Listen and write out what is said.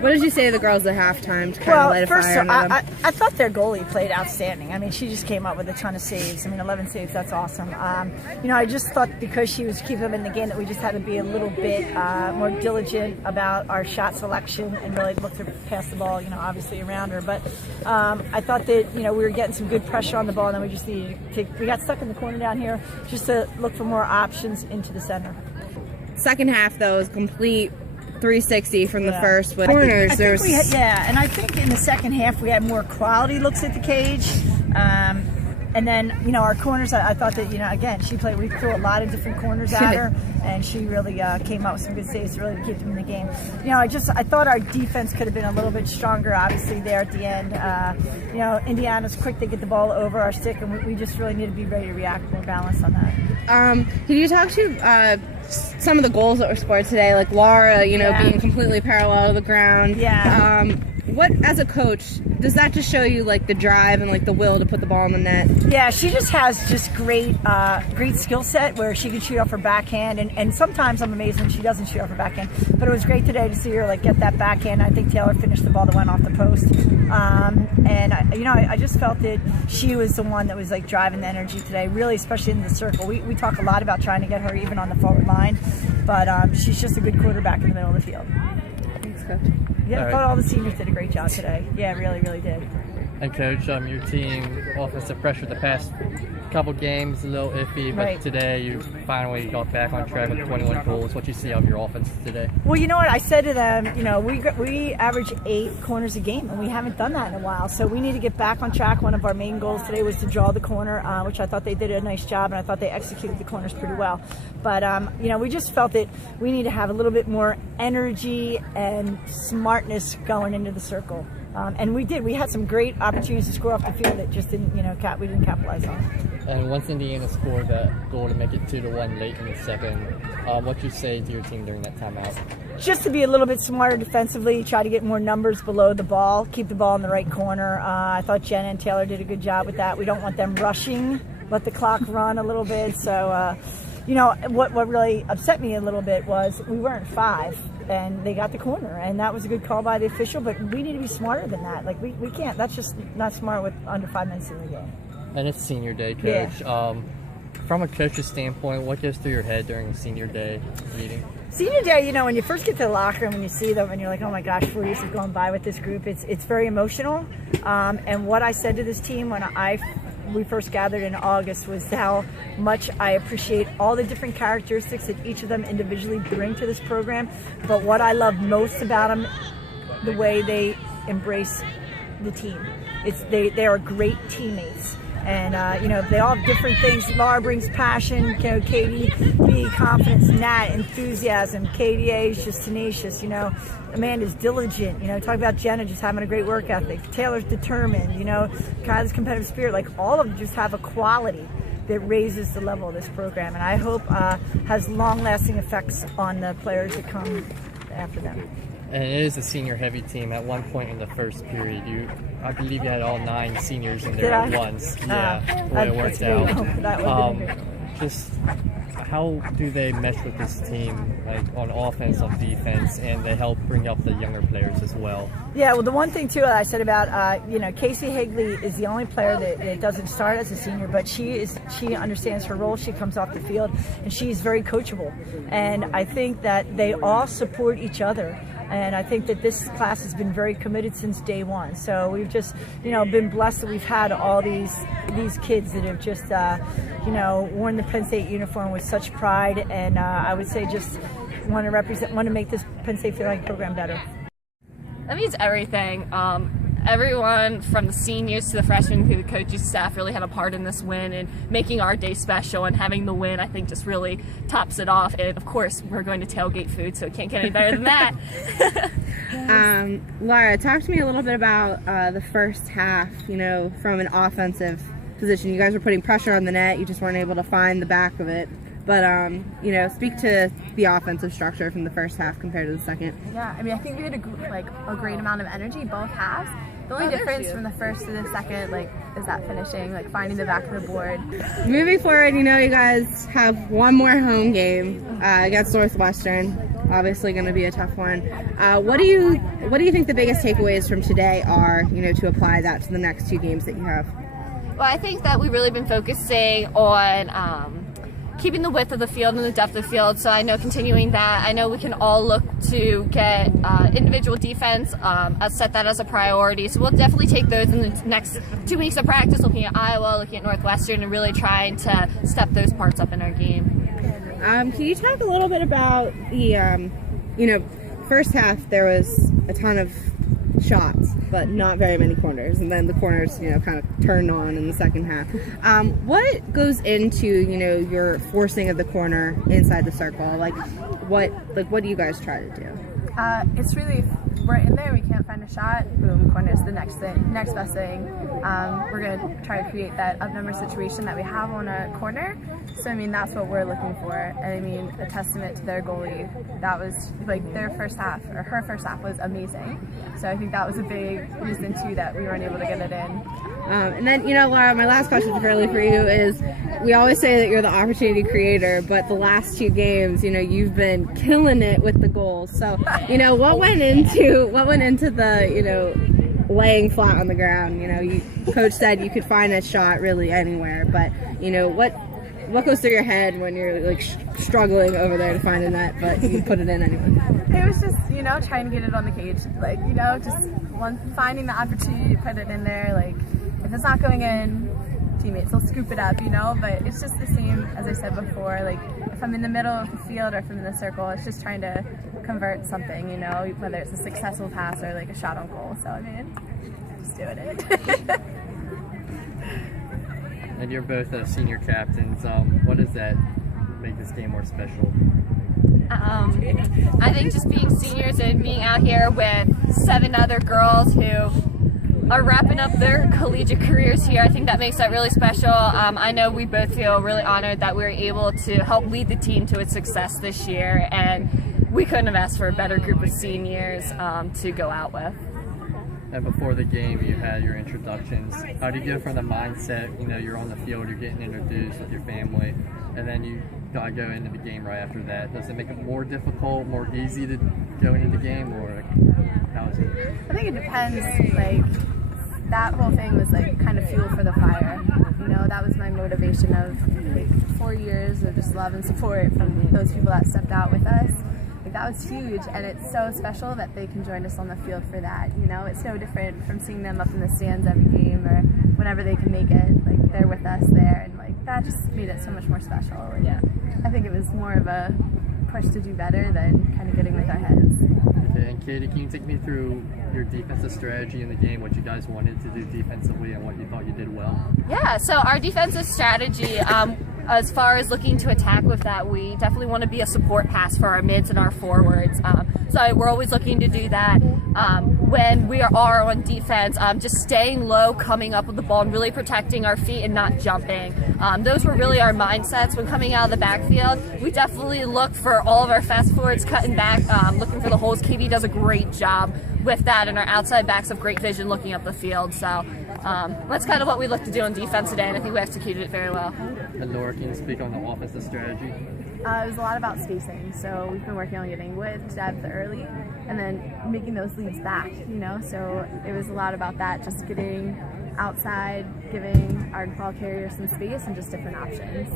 What did you say to the girls at halftime to kind of light a fire under them? I thought their goalie played outstanding. I mean, she just came up with a ton of saves. I mean, 11 saves, that's awesome. You know, I just thought because she was keeping them in the game that we just had to be a little bit more diligent about our shot selection and really look to pass the ball, you know, obviously around her. But I thought that, you know, we were getting some good pressure on the ball, and then we just needed to we got stuck in the corner down here just to look for more options into the center. Second half, though, was complete 360 from the first with corners. And I think in the second half we had more quality looks at the cage. And then, you know, our corners, I thought that, you know, again, we threw a lot of different corners at her, and she really came out with some good saves to really keep them in the game. You know, I thought our defense could have been a little bit stronger, obviously, there at the end. You know, Indiana's quick to get the ball over our stick, and we just really need to be ready to react more balanced on that. Can you talk to some of the goals that were scored today, like Laura, you know, being completely parallel to the ground? Yeah. What, as a coach, does that just show you like the drive and like the will to put the ball in the net? Yeah, she just has just great skill set where she can shoot off her backhand, and sometimes I'm amazed when she doesn't shoot off her backhand. But it was great today to see her like get that backhand. I think Taylor finished the ball that went off the post, and I just felt that she was the one that was like driving the energy today, really, especially in the circle. We talk a lot about trying to get her even on the forward line, but she's just a good quarterback in the middle of the field. Thanks, Coach. Yeah, I thought all the seniors did a great job today. Yeah, really, really did. And Coach, your team offensive pressure the past couple games a little iffy, but today you finally got back on track with 21 goals. What you see of your offense today? Well, you know what I said to them. You know, we average 8 corners a game, and we haven't done that in a while. So we need to get back on track. One of our main goals today was to draw the corner, which I thought they did a nice job, and I thought they executed the corners pretty well. But you know, we just felt that we need to have a little bit more energy and smartness going into the circle. And we did. We had some great opportunities to score off the field that just didn't, you know, we didn't capitalize on. And once Indiana scored that goal to make it 2-1 late in the second, what you say to your team during that timeout? Just to be a little bit smarter defensively, try to get more numbers below the ball, keep the ball in the right corner. I thought Jenna and Taylor did a good job with that. We don't want them rushing, let the clock run a little bit. So, you know, what really upset me a little bit was we weren't 5. And they got the corner, and that was a good call by the official, but we need to be smarter than that. Like, we can't, that's just not smart with under 5 minutes in the game. And it's senior day, Coach. Yeah. From a coach's standpoint, what goes through your head during the senior day meeting? Senior day, you know, when you first get to the locker room and you see them and you're like, oh my gosh, 4 years have gone by with this group, it's very emotional. And what I said to this team when we first gathered in August was how much I appreciate all the different characteristics that each of them individually bring to this program. But what I love most about them, the way they embrace the team. They are great teammates. And, you know, they all have different things. Laura brings passion, you know, Katie, confidence, Nat, enthusiasm. KDA is just tenacious, you know. Amanda's diligent, you know. Talk about Jenna just having a great work ethic. Taylor's determined, you know. Kyle's competitive spirit. Like, all of them just have a quality that raises the level of this program. And I hope has long-lasting effects on the players that come after them. And it is a senior-heavy team. At one point in the first period, I believe you had all 9 seniors in there at once. Yeah, the way it worked out. Just how do they mesh with this team, like on offense, on defense, and they help bring up the younger players as well? Yeah, well, the one thing too that I said about you know, Casey Higley is the only player that doesn't start as a senior, but she understands her role. She comes off the field and she's very coachable, and I think that they all support each other. And I think that this class has been very committed since day one. So we've just, you know, been blessed that we've had all these kids that have just, you know, worn the Penn State uniform with such pride. And I would say just want to make this Penn State Flying program better. That means everything. Everyone from the seniors to the freshmen to the coaching staff really had a part in this win and making our day special, and having the win I think just really tops it off. And of course we're going to tailgate food, so it can't get any better than that. Laura, talk to me a little bit about the first half, you know, from an offensive position. You guys were putting pressure on the net, you just weren't able to find the back of it. But, you know, speak to the offensive structure from the first half compared to the second. Yeah, I mean, I think we had a great amount of energy both halves. The only difference from the first to the second, is that finishing, finding the back of the board. Moving forward, you know, you guys have one more home game against Northwestern. obviously going to be a tough one. What do you think the biggest takeaways from today are, to apply that to the next 2 games that you have? Well, I think that we've really been focusing on keeping the width of the field and the depth of the field. So I know continuing that, I know we can all look to get individual defense, set that as a priority. So we'll definitely take those in the next 2 weeks of practice, looking at Iowa, looking at Northwestern, and really trying to step those parts up in our game. Can you talk a little bit about the, first half there was a ton of shots, but not very many corners, and then the corners, kind of turned on in the second half. What goes into, your forcing of the corner inside the circle? What do you guys try to do? It's really, we're in there, we can't find a shot, boom, corner's the next best thing. We're going to try to create that up-number situation that we have on a corner. So, that's what we're looking for. And, a testament to their goalie. That was, their first half, or her first half was amazing. So I think that was a big reason, too, that we weren't able to get it in. And then, Laura, my last question for you is, we always say that you're the opportunity creator, but the last 2 games, you've been killing it with the goals. So, what went into the, laying flat on the ground? Coach said you could find a shot really anywhere, but, what goes through your head when you're struggling over there to find a net, but you put it in anyway? It was just, trying to get it on the cage. Finding the opportunity to put it in there. If it's not going in, teammates will scoop it up, but it's just the same as I said before. If I'm in the middle of the field or if I'm in the circle, it's just trying to convert something, whether it's a successful pass or a shot on goal. So, just doing it. And you're both senior captains. What does that make this game more special? I think just being seniors and being out here with 7 other girls who are wrapping up their collegiate careers here, I think that makes that really special. I know we both feel really honored that we were able to help lead the team to its success this year, and we couldn't have asked for a better group of seniors to go out with. And before the game, you had your introductions. How do you go from the mindset, you're on the field, you're getting introduced with your family, and then you gotta go into the game right after that? Does it make it more difficult, more easy to go into the game, or how is it? I think it depends. That whole thing was kind of fuel for the fire. That was my motivation of 4 years of just love and support from those people that stepped out with us. That was huge, and it's so special that they can join us on the field for that. It's no different from seeing them up in the stands every game or whenever they can make it. They're with us there, and that just made it so much more special. Yeah. I think it was more of a push to do better than kind of getting with our heads. Okay, and Katie, can you take me through your defensive strategy in the game, what you guys wanted to do defensively and what you thought you did well? Yeah, so our defensive strategy, as far as looking to attack with that, we definitely want to be a support pass for our mids and our forwards. So we're always looking to do that when we are on defense, just staying low, coming up with the ball, and really protecting our feet and not jumping. Those were really our mindsets when coming out of the backfield. We definitely look for all of our fast forwards cutting back, looking for the holes. Katie does a great job with that, and our outside backs have great vision looking up the field. So that's kind of what we look to do on defense today, and I think we executed it very well. And Laura, can you speak on the offensive strategy? It was a lot about spacing, so we've been working on getting width, depth early, and then making those leads back, so it was a lot about that, just getting outside, giving our ball carriers some space and just different options.